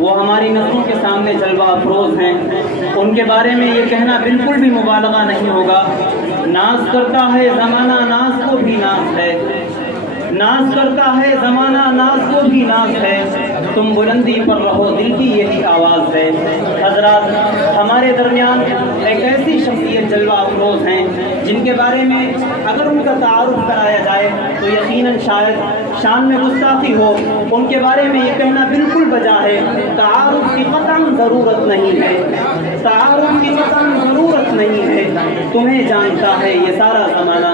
وہ ہماری نسلوں کے سامنے جلوہ افروز ہیں. ان کے بارے میں یہ کہنا بالکل بھی مبالغہ نہیں ہوگا. ناز کرتا ہے زمانہ ناز کو بھی ناز ہے، ناز کرتا ہے زمانہ ناز کو بھی ناز ہے، تم بلندی پر رہو دل کی یہی آواز ہے. حضرات، ہمارے درمیان ایک ایسی شخصیت جلوہ افروز ہیں جن کے بارے میں اگر ان کا تعارف کرایا جائے تو یقیناً شاید شان میں گستاخی ہو. ان کے بارے میں یہ کہنا بالکل بجا ہے. تعارف کی قطعاً ضرورت نہیں ہے، تعارف کی قطعاً ضرورت نہیں ہے. تمہیں جانتا ہے یہ سارا زمانہ.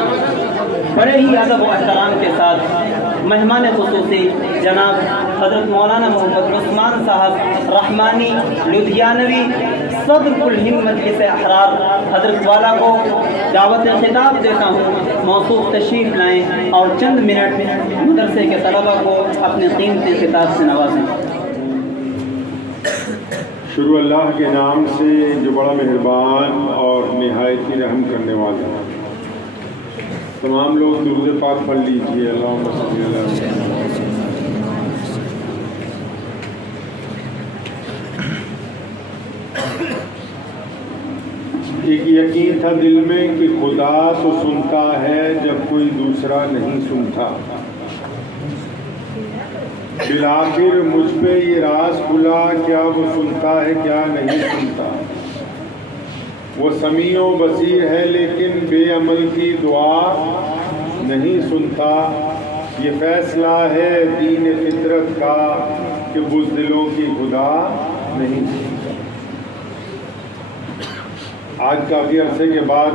بڑے ہی ادب و احترام کے ساتھ مہمان خصوصی جناب حضرت مولانا محمد عثمان صاحب رحمانی لدھیانوی صدر الہمت سے احرار حضرت والا کو دعوت خطاب دیتا ہوں. موصوف تشریف لائیں اور چند منٹ مدرسے کے طلبہ کو اپنے قیمتی خطاب سے نوازیں. شروع اللہ کے نام سے جو بڑا مہربان اور نہایت ہی رحم کرنے والا ہے. تمام لوگ درود پاک پڑھ لیجیے. اللہم صلی اللہ علیہ وسلم. ایک یقین تھا دل میں کہ خدا تو سنتا ہے جب کوئی دوسرا نہیں سنتا. بالآخر مجھ پہ یہ راز کھلا، کیا وہ سنتا ہے کیا نہیں سنتا. وہ سمیع و بصیر ہے لیکن بے عمل کی دعا نہیں سنتا. یہ فیصلہ ہے دین فطرت کا کہ بزدلوں کی خدا نہیں سنتا. آج کافی عرصے کے بعد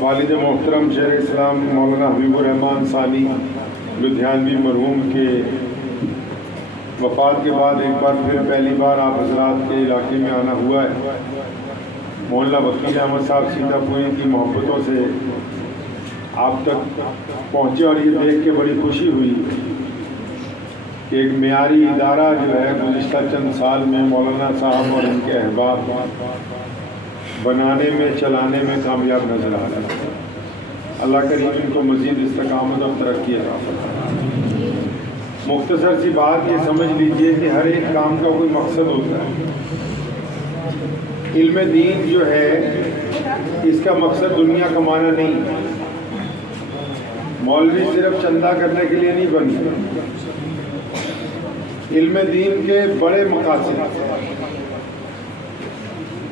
والد محترم شیخ اسلام مولانا حبیب الرحمان ثانی لدھیانوی مرحوم کے وفات کے بعد ایک بار پھر پہلی بار آپ حضرات کے علاقے میں آنا ہوا ہے. محلہ وکیل احمد صاحب سیتا پوری کی محبتوں سے آپ تک پہنچے اور یہ دیکھ کے بڑی خوشی ہوئی کہ ایک معیاری ادارہ جو ہے گزشتہ چند سال میں مولانا صاحب اور ان کے احباب بنانے میں چلانے میں کامیاب نظر آ رہا ہے. اللہ کریم ان کو مزید استقامت اور ترقی عطا فرمائے. مختصر سی بات یہ سمجھ لیجئے کہ ہر ایک کام کا کوئی مقصد ہوتا ہے. علم دین جو ہے اس کا مقصد دنیا کمانا نہیں. مولوی صرف چندہ کرنے کے لیے نہیں بنتے. علم دین کے بڑے مقاصد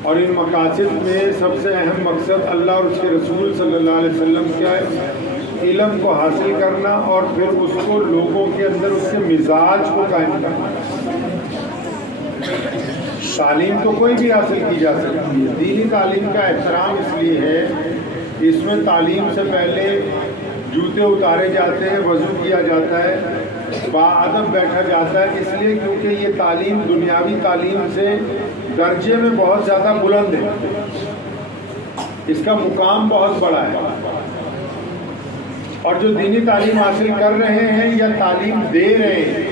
اور ان مقاصد میں سب سے اہم مقصد اللہ اور اس کے رسول صلی اللہ علیہ وسلم کے علم کو حاصل کرنا اور پھر اس کو لوگوں کے اندر اس کے مزاج کو قائم کرنا. تعلیم تو کوئی بھی حاصل کی جا سکتی ہے. دینی تعلیم کا احترام اس لیے ہے اس میں تعلیم سے پہلے جوتے اتارے جاتے ہیں، وضو کیا جاتا ہے، باادب بیٹھا جاتا ہے. اس لیے کیونکہ یہ تعلیم دنیاوی تعلیم سے درجے میں بہت زیادہ بلند ہے. اس کا مقام بہت بڑا ہے. اور جو دینی تعلیم حاصل کر رہے ہیں یا تعلیم دے رہے ہیں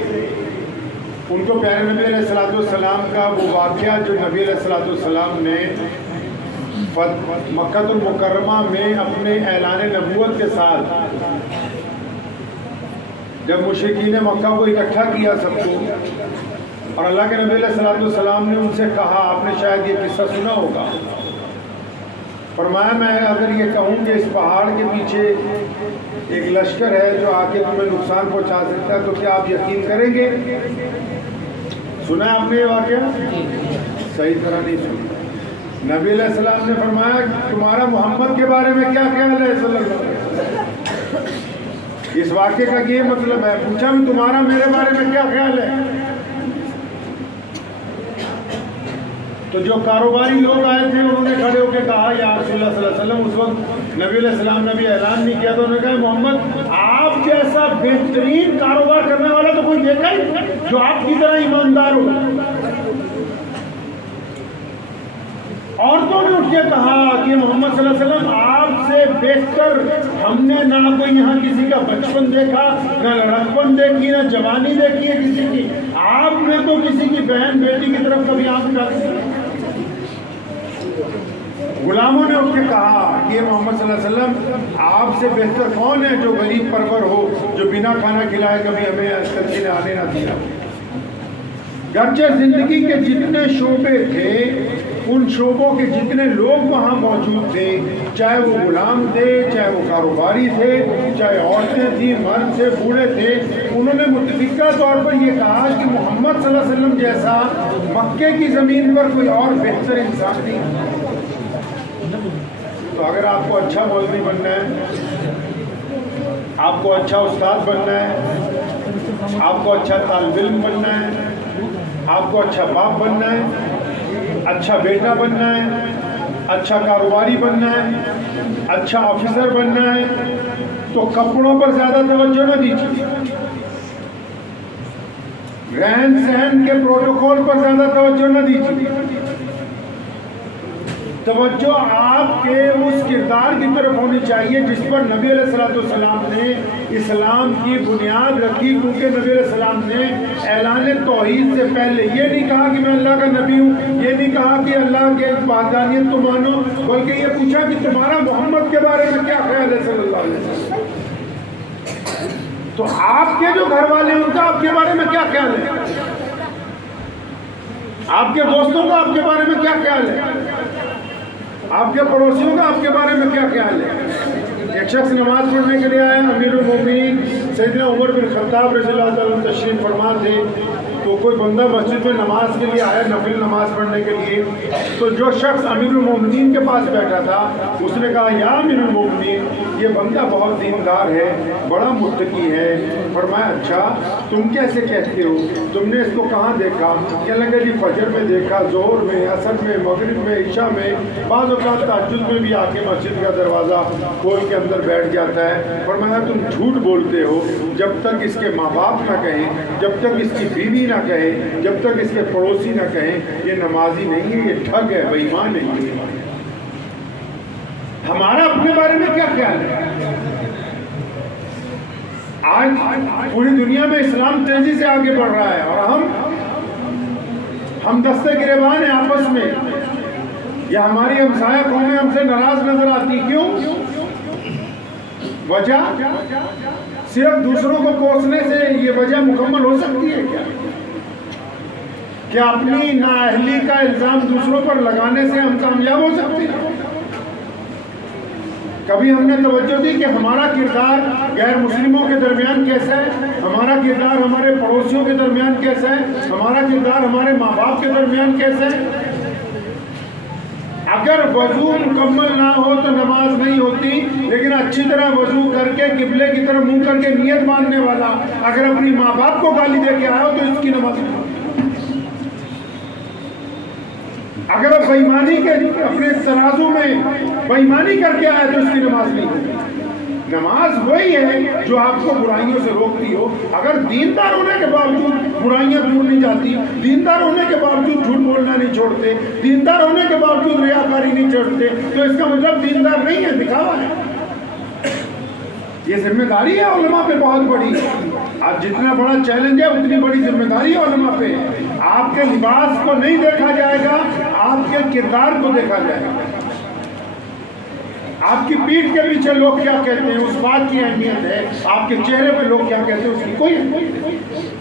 ان کو پیارے نبی علیہ الصلوۃ والسلام کا وہ واقعہ جو نبی علیہ الصلوۃ والسلام نے مکہ المکرمہ میں اپنے اعلان نبوت کے ساتھ جب مشرکین مکہ کو اکٹھا کیا سب کو اور اللہ کے نبی علیہ الصلوۃ والسلام نے ان سے کہا، آپ نے شاید یہ قصہ سنا ہوگا، فرمایا میں اگر یہ کہوں کہ اس پہاڑ کے پیچھے ایک لشکر ہے جو آ کے تمہیں نقصان پہنچا سکتا ہے تو کیا آپ یقین کریں گے؟ سنا ہے آپ نے یہ واقعہ؟ صحیح طرح نہیں سنا. نبی علیہ السلام نے فرمایا تمہارا محمد کے بارے میں کیا خیال ہے صلی اللہ علیہ وسلم. اس واقعے کا یہ مطلب ہے. پوچھا تمہارا میرے بارے میں کیا خیال ہے؟ تو جو کاروباری لوگ آئے تھے انہوں نے کھڑے ہو کے کہا یا رسول اللہ صلی اللہ علیہ وسلم، اس وقت نبی علیہ السلام نے بھی اعلان نہیں کیا، تو انہوں نے کہا محمد آپ جیسا بہترین کاروبار کرنے والا تو کوئی دیکھا ہی جو آپ کی طرح ایماندار ہو. عورتوں نے اٹھ کے کہا کہ محمد صلی اللہ علیہ وسلم آپ سے بہتر ہم نے نہ کوئی یہاں کسی کا بچپن دیکھا، نہ لڑکپن دیکھی، نہ جوانی دیکھی ہے کسی کی. آپ نے تو کسی کی بہن بیٹی کی طرف کبھی آنکھ اٹھائی. غلاموں نے اٹھ کے کہا کہ محمد صلی اللہ علیہ وسلم آپ سے بہتر کون ہے جو غریب پرور ہو، جو بنا کھانا کھلائے کبھی ہمیں تنظیم آنے نہ دیا. گرچہ زندگی کے جتنے شعبے تھے ان شعبوں کے جتنے لوگ وہاں موجود تھے، چاہے وہ غلام تھے، چاہے وہ کاروباری تھے، چاہے عورتیں تھیں، مرد تھے، بوڑھے تھے، انہوں نے متفقہ طور پر یہ کہا کہ محمد صلی اللہ علیہ وسلم جیسا مکے کی زمین پر کوئی اور بہتر انسان نہیں۔ تو اگر آپ کو اچھا مولوی بننا ہے، آپ کو اچھا استاد بننا ہے، آپ کو اچھا طالب علم بننا ہے، آپ کو اچھا باپ بننا ہے، اچھا بیٹا بننا ہے، اچھا کاروباری بننا ہے، اچھا آفیسر بننا ہے، تو کپڑوں پر زیادہ توجہ نہ دیجیے، رہن سہن کے پروٹوکول پر زیادہ توجہ نہ دیجیے، توجہ آپ کے اس کردار کی طرف ہونی چاہیے جس پر نبی علیہ السلام نے اسلام کی بنیاد رکھی، کیونکہ نبی علیہ السلام نے اعلان توحید سے پہلے یہ نہیں کہا کہ میں اللہ کا نبی ہوں، یہ نہیں کہا کہ اللہ کے وحدانیت تو مانو، بلکہ یہ پوچھا کہ تمہارا محمد کے بارے میں کیا خیال ہے صلی اللہ علیہ وسلم۔ تو آپ کے جو گھر والے ہیں ان کا آپ کے بارے میں کیا خیال ہے، آپ کے دوستوں کا آپ کے بارے میں کیا خیال ہے، آپ کے پڑوسیوں کا آپ کے بارے میں کیا خیال ہے۔ ایک شخص نماز پڑھنے کے لیے آیا، امیر المومنین سیدنا عمر بن خطاب رضی اللہ تعالیٰ عنہ تشریف فرما تھے، تو کوئی بندہ مسجد میں نماز کے لیے آیا، نفل نماز پڑھنے کے لیے، تو جو شخص امیر المومنین کے پاس بیٹھا تھا اس نے کہا یا امیر المومنین یہ بندہ بہت دیندار ہے، بڑا متقی ہے۔ فرمایا اچھا تم کیسے کہتے ہو، تم نے اس کو کہاں دیکھا؟ کہنے لگا جی فجر میں دیکھا، ظہر میں، عصر میں، مغرب میں، عشاء میں، بعض اوقات تہجد میں بھی آ کے مسجد کا دروازہ کھول کے اندر بیٹھ جاتا ہے۔ فرمایا تم جھوٹ بولتے ہو، جب تک اس کے ماں باپ نہ کہیں، جب تک اس کی بیوی نہ کہے، جب تک اس کے پڑوسی نہ کہیں یہ نمازی نہیں ہے، یہ ٹھگ ہے، بے ایمان نہیں ہے۔ ہمارا اپنے بارے میں کیا خیال ہے؟ آج پوری دنیا میں اسلام تیزی سے آگے بڑھ رہا ہے اور ہم دستے گریبان ہیں آپس میں، یا ہماری ہمسایہ قومیں ہم سے ناراض نظر آتی، کیوں؟ وجہ صرف دوسروں کو کوسنے سے یہ وجہ مکمل ہو سکتی ہے کیا اپنی نااہلی کا الزام دوسروں پر لگانے سے ہم کامیاب ہو سکتے ہیں؟ کبھی ہم نے توجہ دی کہ ہمارا کردار غیر مسلموں کے درمیان کیسا ہے، ہمارا کردار ہمارے پڑوسیوں کے درمیان کیسا ہے، ہمارا کردار ہمارے ماں باپ کے درمیان کیسا ہے؟ اگر وضو مکمل نہ ہو تو نماز نہیں ہوتی، لیکن اچھی طرح وضو کر کے قبلے کی طرف منہ کر کے نیت باندھنے والا اگر اپنی ماں باپ کو گالی دے کے آیا ہو تو اس کی نماز نہیں ہوتی۔ اگر وہ بےایمانی کے اپنے ترازو میں بےایمانی کر کے آیا تو اس کی نماز نہیں ہوتی۔ نماز وہی ہے جو آپ کو برائیوں سے روکتی ہو۔ اگر دیندار ہونے کے باوجود برائیاں دور نہیں جاتی، دیندار ہونے کے باوجود جھوٹ بولنا نہیں چھوڑتے، دیندار ہونے کے باوجود ریاکاری نہیں چھوڑتے، تو اس کا مطلب دیندار نہیں ہے، دکھاوا ہے۔ یہ ذمہ داری ہے علماء پہ بہت بڑی۔ آج جتنا بڑا چیلنج ہے اتنی بڑی ذمہ داری ہے علماء پہ۔ آپ کے لباس کو نہیں دیکھا جائے گا، آپ کے کردار کو دیکھا جائے گا۔ آپ کی پیٹھ کے پیچھے لوگ کیا کہتے ہیں اس بات کی اہمیت ہے، آپ کے چہرے پہ لوگ کیا کہتے ہیں اس کی کوئی اہمیت نہیں۔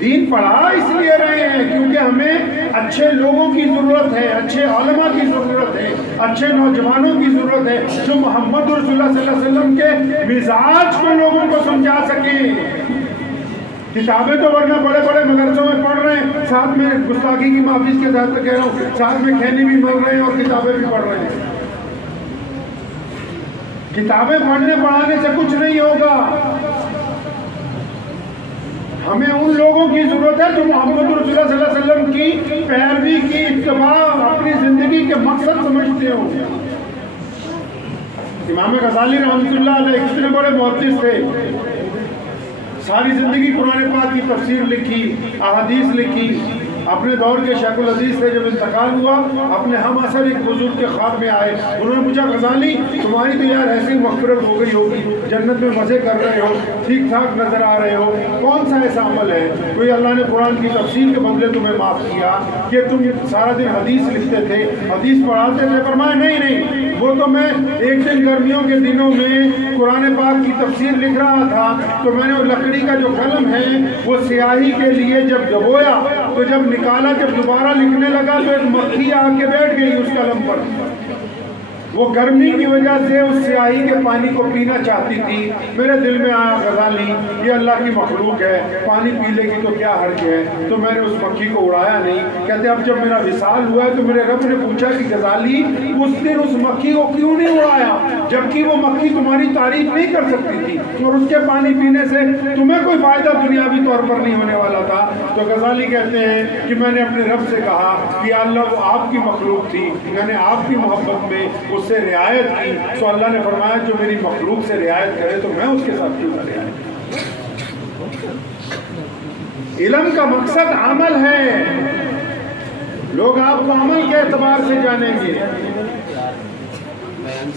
دین پڑھا اس لیے رہے ہیں کیونکہ ہمیں اچھے لوگوں کی ضرورت ہے، اچھے علماء کی ضرورت ہے، اچھے نوجوانوں کی ضرورت ہے جو محمد رسول اللہ صلی اللہ علیہ وسلم کے مزاج کو لوگوں کو سمجھا سکیں۔ کتابیں تو ورنہ بڑے بڑے مدرسوں میں پڑھ رہے ہیں، ساتھ میں گستاخی کی معافی کے ساتھ کہہ رہا ہوں، ساتھ میں کھینے بھی مل رہے ہیں اور کتابیں بھی پڑھ رہے ہیں۔ کتابیں پڑھنے پڑھانے سے کچھ نہیں ہوگا۔ ہمیں ان لوگوں کی ضرورت ہے جو محمد رسول اللہ صلی اللہ علیہ وسلم کی پیروی کی اتباع اپنی زندگی کے مقصد سمجھتے ہو۔ امام غزالی رحمۃ اللہ علیہ کتنے بڑے محدث تھے، ساری زندگی قرآن پاک کی تفسیر لکھی، احادیث لکھی، اپنے دور کے شیخ العزیز سے جب انتقال ہوا، اپنے ہم اثر ایک بزرگ کے خواب میں آئے، انہوں نے پوچھا غزالی تمہاری تو یار ایسی مغفرت ہو گئی ہوگی، جنت میں مزے کر رہے ہو، ٹھیک ٹھاک نظر آ رہے ہو، کون سا ایسا عمل ہے کوئی اللہ نے قرآن کی تفسیر کے بدلے تمہیں معاف کیا کہ تم سارا دن حدیث لکھتے تھے، حدیث پڑھاتے تھے؟ فرمایا نہیں، وہ تو میں ایک دن گرمیوں کے دنوں میں قرآن پاک کی تفسیر لکھ رہا تھا، تو میں نے لکڑی کا جو قلم ہے وہ سیاہی کے لیے جب ڈبویا تو جب نکالا، جب دوبارہ لکھنے لگا تو ایک مکھی آ کے بیٹھ گئی اس قلم پر۔ وہ گرمی کی وجہ سے اس سیاہی کے پانی کو پینا چاہتی تھی۔ میرے دل میں آیا غزالی یہ اللہ کی مخلوق ہے، پانی پی لے گی تو کیا حرج ہے، تو میں نے اس مکھی کو اڑایا نہیں۔ کہتے اب جب میرا وصال ہوا ہے تو میرے رب نے پوچھا کہ غزالی اس دن اس مکھی کو کیوں نہیں اڑایا، جبکہ وہ مکھی تمہاری تعریف نہیں کر سکتی تھی اور اس کے پانی پینے سے تمہیں کوئی فائدہ دنیاوی طور پر نہیں ہونے والا تھا۔ تو غزالی کہتے ہیں کہ میں نے اپنے رب سے کہا کہ اللہ وہ آپ کی مخلوق تھی، میں نے آپ کی محبت میں اس سے رعایت کی، تو اللہ نے فرمایا جو میری مخلوق سے رعایت کرے تو میں اس کے ساتھ کیوں نہ رعایت۔ علم کا مقصد عمل ہے، لوگ آپ کو عمل کے اعتبار سے جانیں گے،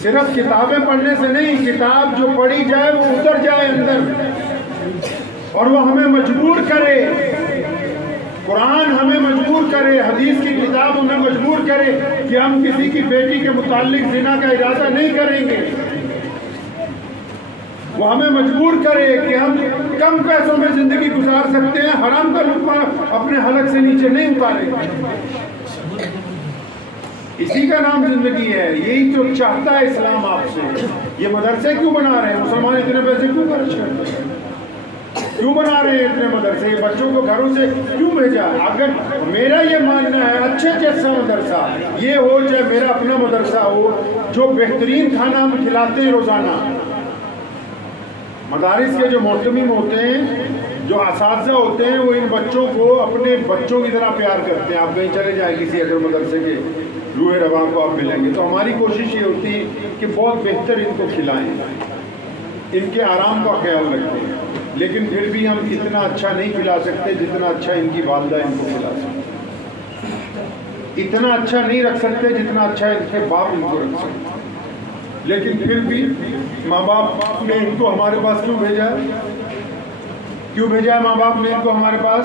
صرف کتابیں پڑھنے سے نہیں۔ کتاب جو پڑھی جائے وہ اتر جائے اندر اور وہ ہمیں مجبور کرے، قرآن ہمیں مجبور کرے، حدیث کی کتاب ہمیں مجبور کرے کہ ہم کسی کی بیٹی کے متعلق زنا کا ارادہ نہیں کریں گے، وہ ہمیں مجبور کرے کہ ہم کم پیسوں میں زندگی گزار سکتے ہیں، حرام کا لقمہ اپنے حلق سے نیچے نہیں اتاریں گے۔ اسی کا نام زندگی ہے، یہی جو چاہتا ہے اسلام آپ سے۔ یہ مدرسے کیوں بنا رہے ہیں مسلمان، اتنے پیسے کیوں خرچ کرتے ہیں، کیوں بنا رہے ہیں اتنے مدرسے، بچوں کو گھروں سے کیوں بھیجا؟ اگر میرا یہ ماننا ہے اچھے جیسا مدرسہ یہ ہو، چاہے میرا اپنا مدرسہ ہو، جو بہترین کھانا ہم کھلاتے ہیں روزانہ۔ مدارس کے جو محتمم ہوتے ہیں، جو اساتذہ ہوتے ہیں، وہ ان بچوں کو اپنے بچوں کی طرح پیار کرتے ہیں۔ آپ کہیں چلے جائیں کسی اگر مدرسے کے روح رواں کو آپ ملیں گے، تو ہماری کوشش یہ ہوتی ہے کہ بہت بہتر ان کو کھلائیں، ان کے آرام کا خیال رکھیں، لیکن پھر بھی ہم اتنا اچھا نہیں کھلا سکتے جتنا اچھا ان کی والدہ ان کو کھلا سکتے، اتنا اچھا نہیں رکھ سکتے جتنا اچھا ان کے باپ ان کو رکھ سکتے۔ لیکن پھر بھی ماں باپ نے ان کو ہمارے پاس کیوں بھیجا ہے؟ کیوں بھیجا ہے ماں باپ نے ان کو ہمارے پاس؟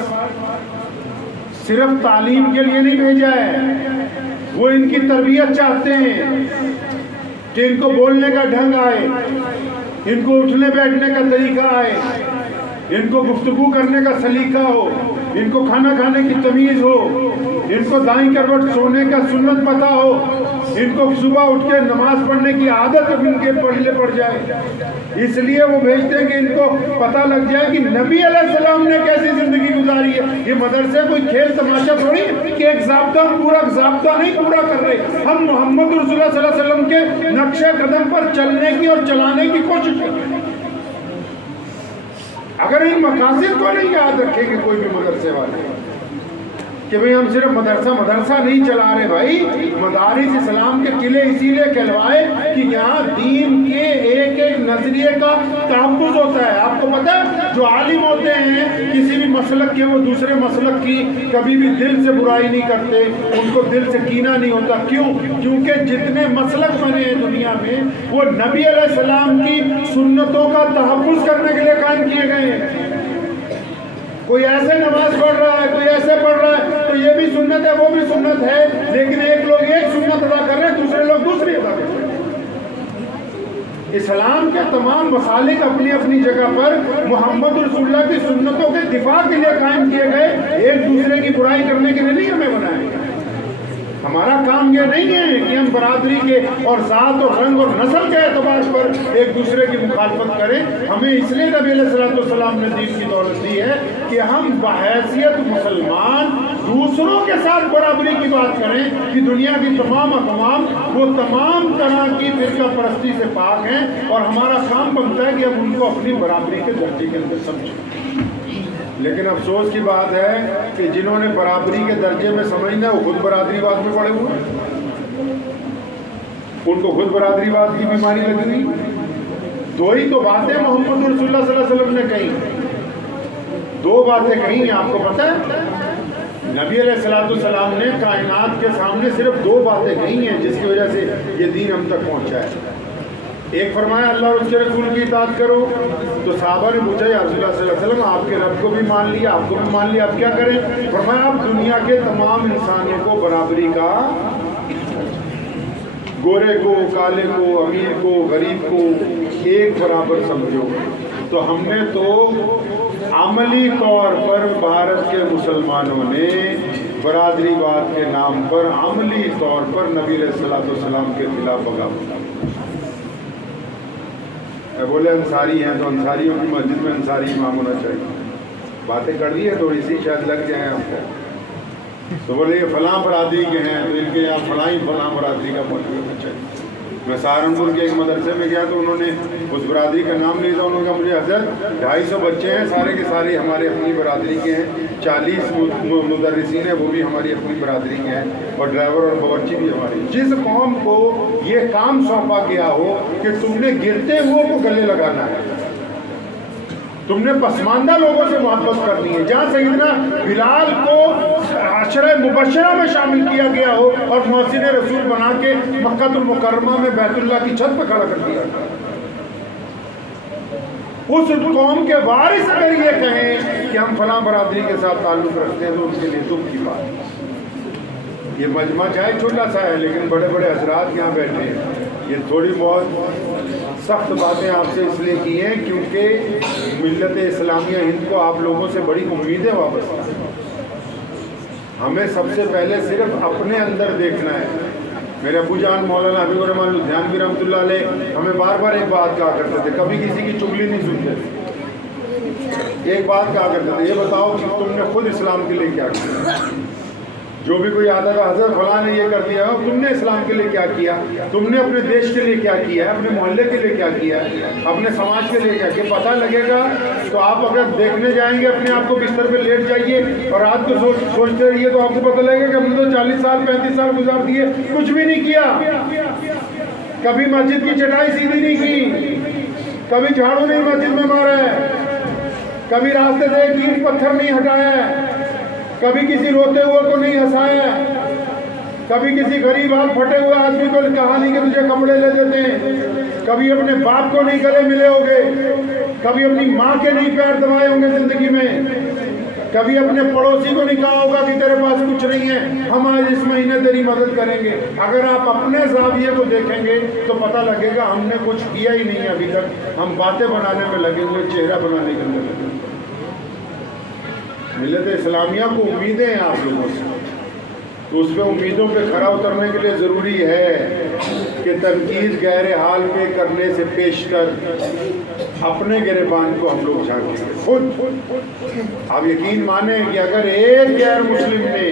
صرف تعلیم کے لیے نہیں بھیجا ہے، وہ ان کی تربیت چاہتے ہیں کہ ان کو بولنے کا ڈھنگ آئے، ان کو اٹھنے بیٹھنے کا طریقہ آئے، ان کو گفتگو کرنے کا سلیقہ ہو، ان کو کھانا کھانے کی تمیز ہو، ان کو دائیں کروٹ سونے کا سنت پتہ ہو، ان کو صبح اٹھ کے نماز پڑھنے کی عادت ان کے پڑھنے پڑ جائے۔ اس لیے وہ بھیجتے ہیں کہ ان کو پتہ لگ جائے کہ نبی علیہ السلام نے کیسی زندگی گزاری ہے۔ یہ مدرسے کوئی کھیل تماشا تھوڑی کہ ایک ضابطہ پورا ضابطہ نہیں پورا کر رہے، ہم محمد رسول اللہ صلی اللہ علیہ وسلم کے نقشہ قدم پر چلنے کی اور چلانے کی کوشش کر رہے ہیں۔ اگر ان مقاصد کو نہیں یاد رکھیں گے کوئی بھی مدرسے والے کہ بھئی ہم صرف مدرسہ نہیں چلا رہے، بھائی مدارس اسلام کے قلعے اسی لیے کہلوائے کہ یہاں دین کے ایک ایک نظریے کا تحفظ ہوتا ہے۔ آپ کو پتہ ہے جو عالم ہوتے ہیں کسی بھی مسلک کے، وہ دوسرے مسلک کی کبھی بھی دل سے برائی نہیں کرتے، ان کو دل سے کینہ نہیں ہوتا۔ کیوں؟ کیونکہ جتنے مسلک بنے ہیں دنیا میں وہ نبی علیہ السلام کی سنتوں کا تحفظ کرنے کے لیے قائم کیے گئے ہیں۔ کوئی ایسے نماز پڑھ رہا ہے، کوئی ایسے پڑھ رہا ہے، تو یہ بھی سنت ہے وہ بھی سنت ہے، لیکن ایک لوگ ایک سنت ادا کر رہے ہیں، دوسرے لوگ دوسری ادا کر رہے ہیں۔ اسلام کے تمام مسالک اپنی اپنی جگہ پر محمد رسول اللہ کی سنتوں کے دفاع کے لیے قائم کیے گئے، ایک دوسرے کی برائی کرنے کے لیے نہیں ہمیں بنایا گیا۔ ہمارا کام یہ نہیں ہے کہ ہم برادری کے اور ذات اور رنگ اور نسل کے اعتبار پر ایک دوسرے کی مخالفت کریں۔ ہمیں اس لیے نبی علیہ السلام نے دین کی دولت دی ہے کہ ہم بحیثیت مسلمان دوسروں کے ساتھ برابری کی بات کریں کہ دنیا کی تمام اقوام وہ تمام طرح کی فرقہ پرستی سے پاک ہیں، اور ہمارا کام بنتا ہے کہ ہم ان کو اپنی برابری کے درجے کے اندر سمجھیں۔ لیکن افسوس کی بات ہے کہ جنہوں نے برابری کے درجے میں سمجھنا ہے وہ خود برادری واد میں پڑے ہوئے ہیں، ان کو خود برادری واد کی بیماری لگ گئی۔ دو ہی تو باتیں محمد رسول اللہ صلی اللہ علیہ وسلم نے کہی، دو باتیں کہی ہیں، آپ کو پتہ ہے نبی علیہ السلام نے کائنات کے سامنے صرف 2 باتیں کہی ہیں جس کی وجہ سے یہ دین ہم تک پہنچا ہے. ایک فرمایا اللہ اور اس کے رسول کی اطاعت کرو. تو صحابہ نے پوچھا یا رسول اللہ صلی اللہ علیہ وسلم آپ کے رب کو بھی مان لیا, آپ کو بھی مان لیا, آپ کیا کریں؟ فرمایا آپ دنیا کے تمام انسانوں کو برابری کا, گورے کو, کالے کو, امیر کو, غریب کو ایک برابر سمجھو. تو ہم نے تو عملی طور پر بھارت کے مسلمانوں نے برادری واد کے نام پر عملی طور پر نبی علیہ السلام کے خلاف بغاوت. بولے انصاری ہیں تو انصاریوں کی مسجد میں انصاری امام ہونا چاہیے. باتیں کر دی ہے تھوڑی سی, شاید لگ جائیں آپ کو. تو بولے یہ فلاں برادری کے ہیں تو ان کے یہاں فلاں برادری کا مولوی ہونا چاہیے. میں سہارنپور کے ایک مدرسے میں گیا تو انہوں نے اس برادری کا نام لیا تھا. انہوں نے کہا مجھے حضرت 250 بچے ہیں, سارے کے سارے ہمارے اپنی برادری کے ہیں, 40 مدرسین ہیں وہ بھی ہماری اپنی برادری کے ہیں, اور ڈرائیور اور باورچی بھی ہماری. جس قوم کو یہ کام سونپا گیا ہو کہ تم نے گرتے ہوئے کو گلے لگانا ہے, تم نے پسماندہ لوگوں سے محبت کرنی ہے, جہاں سیدنا بلال کو عشرہ مبشرہ میں شامل کیا گیا ہو اور محسن رسول بنا کے مکہ المکرمہ میں بیت اللہ کی چھت پہ کھڑا کر دیا, اس قوم کے وارث اگر یہ کہیں کہ ہم فلاں برادری کے ساتھ تعلق رکھتے ہیں تو ان کے لیے دکھ کی بات ہے. یہ مجمع چاہے چھوٹا سا ہے لیکن بڑے بڑے حضرات یہاں بیٹھے ہیں. یہ تھوڑی بہت سخت باتیں آپ سے اس لیے کی ہیں کیونکہ ملت اسلامیہ ہند کو آپ لوگوں سے بڑی امیدیں واپس ہیں. ہمیں سب سے پہلے صرف اپنے اندر دیکھنا ہے. میرے ابو جان مولانا حبیب الرحمن لدھیانوی رحمۃ اللہ علیہ ہمیں بار بار ایک بات کہا کرتے تھے, کبھی کسی کی چگلی نہیں سنتے تھے. ایک بات کہا کرتے تھے, یہ بتاؤ کہ تم نے خود اسلام کے لیے کیا کیا. جو بھی کوئی آتا ہے حضرت فلاں نے یہ کر دیا, تم نے اسلام کے لیے کیا کیا, تم نے اپنے دیش کے لیے کیا کیا, اپنے محلے کے لیے کیا کیا, اپنے سماج کے لیے کیا کیا, پتہ لگے گا. تو آپ اگر دیکھنے جائیں گے اپنے آپ کو بستر پہ لیٹ جائیے اور رات کو سوچتے رہیے تو آپ کو پتہ لگے گا کہ ہم نے تو 40 سال 35 سال گزار دیے, کچھ بھی نہیں کیا. کبھی مسجد کی چٹائی سیدھی نہیں کی, کبھی جھاڑو نہیں مسجد میں مارا ہے, کبھی راستے سے ایک اینٹ پتھر نہیں ہٹایا ہے, کبھی کسی روتے ہوئے کو نہیں ہنسایا, کبھی کسی غریب ہاتھ پھٹے ہوئے آدمی کو کہا نہیں کہ تجھے کپڑے لے دیتے ہیں, کبھی اپنے باپ کو نہیں گلے ملے ہوگے, کبھی اپنی ماں کے نہیں پیر دبائے ہوں گے زندگی میں, کبھی اپنے پڑوسی کو نہیں کہا ہوگا کہ تیرے پاس کچھ نہیں ہے, ہم آج اس مہینے تیری مدد کریں گے. اگر آپ اپنے زاویے کو دیکھیں گے تو پتہ لگے گا ہم نے کچھ کیا ہی نہیں ابھی تک, ہم باتیں بنانے میں لگے ہوئے, چہرہ بنانے کے اندر لگے. ملت اسلامیہ کو امیدیں ہیں آپ لوگوں سے, تو اس پہ امیدوں پہ کھڑا اترنے کے لیے ضروری ہے کہ تنقید غیر حال پہ کرنے سے پیشتر اپنے گریبان کو ہم لوگ جھانکیں گے خود. آپ یقین مانیں کہ اگر ایک غیر مسلم نے,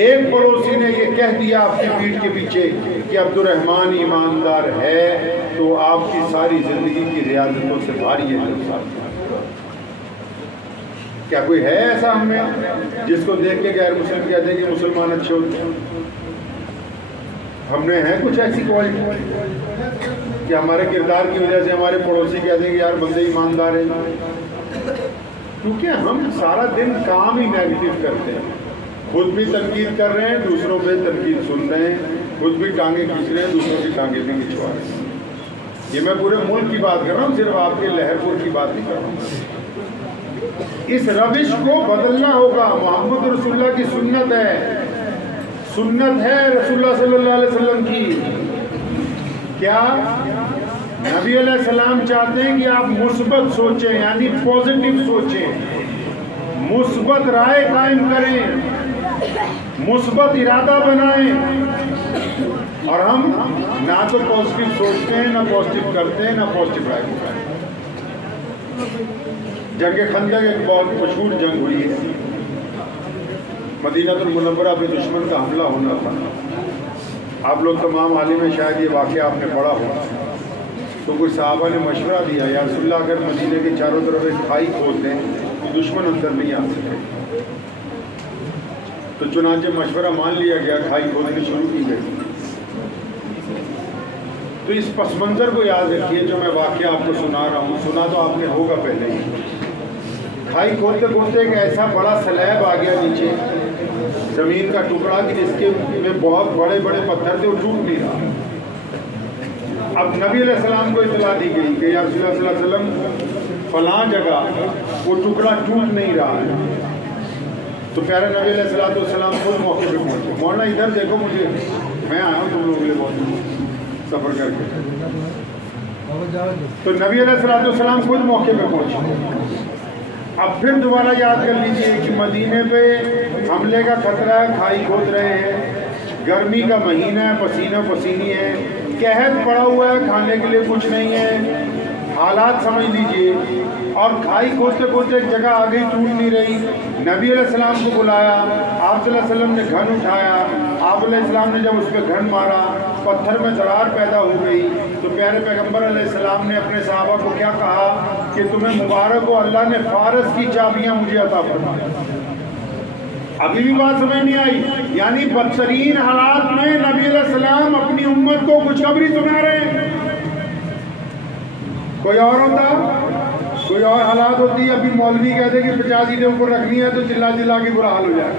ایک پڑوسی نے یہ کہہ دیا آپ کی پیٹھ کے پیچھے کہ عبد الرحمن ایماندار ہے, تو آپ کی ساری زندگی کی ریاضتوں سے بھاری ہے. کیا کوئی ہے ایسا ہم میں جس کو دیکھ کے غیر مسلم کہتے ہیں کہ مسلمان اچھے ہوتے ہیں؟ ہم نے ہیں کچھ ایسی کوالٹی کہ ہمارے کردار کی وجہ سے ہمارے پڑوسی کہتے ہیں کہ یار بندے ایماندار ہیں؟ کیونکہ ہم سارا دن کام ہی نیگیٹو کرتے ہیں, خود بھی تنقید کر رہے ہیں, دوسروں پہ تنقید سن رہے ہیں, خود بھی ٹانگیں کھینچ رہے ہیں, دوسروں کی ٹانگیں بھی کھنچوا رہے ہیں. یہ میں پورے ملک کی بات کر رہا ہوں, صرف آپ کے لہر پور کی بات نہیں کر رہا ہوں. اس روش کو بدلنا ہوگا. محمد رسول اللہ کی سنت ہے, سنت ہے رسول اللہ صلی اللہ علیہ وسلم کی. کیا نبی علیہ السلام چاہتے ہیں کہ آپ مثبت سوچیں, یعنی پازیٹو سوچیں, مثبت رائے قائم کریں, مثبت ارادہ بنائیں. اور ہم نہ تو پازیٹو سوچتے ہیں, نہ پازیٹو کرتے ہیں, نہ پازیٹو رائے کرتے ہیں. جنگ خندق ایک بہت مشہور جنگ ہوئی ہے. مدینہ المنورہ پہ دشمن کا حملہ ہونا تھا. آپ لوگ تمام عالم میں شاید یہ واقعہ آپ نے پڑھا ہو. تو کوئی صحابہ نے مشورہ دیا, یا رسول اللہ اگر مدینہ کے چاروں طرف ایک کھائی کھود دیں تو دشمن اندر نہیں آ سکتے. تو چنانچہ مشورہ مان لیا گیا, کھائی کھودنی شروع کی گئی. تو اس پس منظر کو یاد رکھیے جو میں واقعہ آپ کو سنا رہا ہوں, سنا تو آپ نے ہوگا پہلے ہی. کھائی کھودتے کھودتے ایک ایسا بڑا سلیب آ گیا نیچے, زمین کا ٹکڑا کہ جس کے میں بہت بڑے بڑے پتھر تھے وہ ٹوٹ نہیں رہا. اب نبی علیہ السلام کو اطلاع دی گئی کہ یا رسول اللہ صلی اللہ علیہ وسلم فلاں جگہ وہ ٹکڑا ٹوٹ نہیں رہا ہے. تو پیارے نبی علیہ السلام خود موقع پہ پہنچے. مولانا ادھر دیکھو مجھے, میں آیا ہوں تم لوگوں کے لیے بہت سفر کر کے. تو نبی علیہ السلام خود موقع پہ پہنچے. اب پھر دوبارہ یاد کر لیجئے کہ مدینے پہ حملے کا خطرہ ہے, کھائی کھود رہے ہیں, گرمی کا مہینہ ہے, پسینہ پسینی ہے, قحط پڑا ہوا ہے, کھانے کے لیے کچھ نہیں ہے, حالات سمجھ لیجئے. اور کھائی کھودتے کھودتے ایک جگہ آ گئی, ٹوٹ نہیں رہی. نبی علیہ السلام کو بلایا, آپ صلی اللہ علیہ وسلم نے گھن اٹھایا, آپ علیہ السلام نے جب اس پہ گھن مارا, پتھر میں درار پیدا ہو گئی. تو پیارے پیغمبر علیہ السلام نے اپنے صحابہ کو کیا کہا کہ تمہیں مبارک ہو, اللہ نے فارس کی چابیاں مجھے عطا فرمائی. ابھی بھی بات سمجھ نہیں آئی؟ یعنی بدترین حالات میں نبی علیہ السلام اپنی امت کو خوشخبری سنا رہے ہیں. کوئی اور ہوتا, کوئی اور حالات ہوتی, ابھی مولوی کہتے کہ 50 عیدیں اوپر رکھنی ہے تو چلا چلا کے برا حال ہو جائے.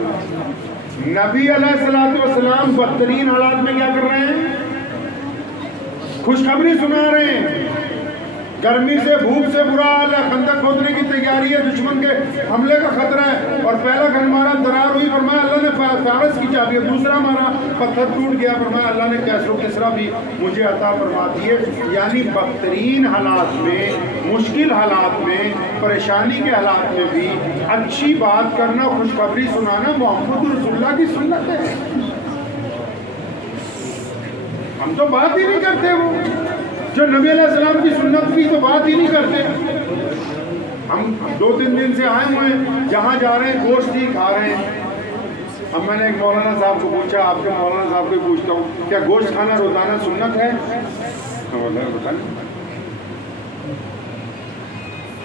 نبی علیہ السلام بدترین حالات میں کیا کر رہے ہیں؟ خوشخبری سنا رہے ہیں. گرمی سے, بھوک سے برا حال ہے, خندق کھودنے کی تیاری ہے, دشمن کے حملے کا خطرہ ہے, اور پہلا گھن مارا, درار ہوئی, فرمایا اللہ نے فارس کی چابی. دوسرا مارا, پتھر ٹوٹ گیا, فرمایا اللہ نے کیسر و کسرا بھی مجھے عطا فرما دیے. یعنی بدترین حالات میں, مشکل حالات میں, پریشانی کے حالات میں بھی اچھی بات کرنا, خوشخبری سنانا محمد رسول اللہ کی سنت ہے. ہم تو بات ہی نہیں کرتے, وہ جو نبی علیہ السلام کی سنت کی تو بات ہی نہیں کرتے. ہم 2-3 دن سے آئے ہوئے ہیں, جہاں جا رہے ہیں گوشت ہی کھا رہے ہیں. اب میں نے ایک مولانا صاحب کو پوچھا, آپ کے مولانا صاحب کو پوچھتا ہوں, کیا گوشت کھانا روزانہ سنت ہے؟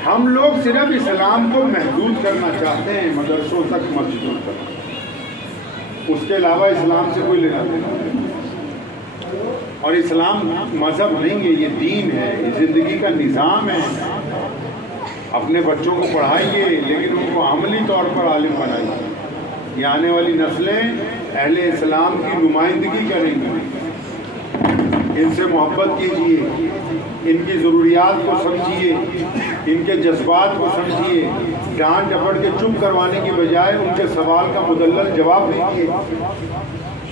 ہم لوگ صرف اسلام کو محدود کرنا چاہتے ہیں مدرسوں تک, مسجدوں تک. اس کے علاوہ اسلام سے کوئی لینا دینا نہیں. اور اسلام مذہب نہیں ہے, یہ دین ہے, یہ زندگی کا نظام ہے. اپنے بچوں کو پڑھائیے لیکن ان کو عملی طور پر عالم بنائیے. یہ آنے والی نسلیں اہل اسلام کی نمائندگی کریں گی. ان سے محبت کیجیے, ان کی ضروریات کو سمجھیے, ان کے جذبات کو سمجھیے. ڈانٹ ڈپٹ کے چپ کروانے کی بجائے ان کے سوال کا مدلل جواب دیجیے.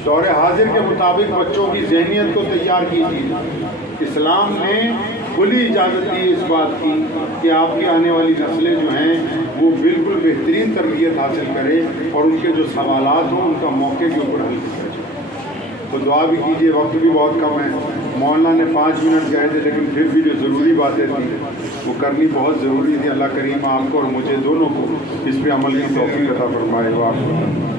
دور حاضر کے مطابق بچوں کی ذہنیت کو تیار کیجیے. اسلام نے کھلی اجازت دی اس بات کی کہ آپ کی آنے والی نسلیں جو ہیں وہ بالکل بہترین تربیت حاصل کرے, اور ان کے جو سوالات ہوں ان کا موقع کے اوپر حل کیا جائے. تو دعا بھی کیجیے, وقت بھی بہت کم ہے. مولانا نے 5 منٹ کہے تھے, لیکن پھر بھی جو ضروری باتیں تھیں وہ کرنی بہت ضروری تھی. اللہ کریم آپ کو اور مجھے دونوں کو اس پہ عمل کی توفیق عطا فرمائے.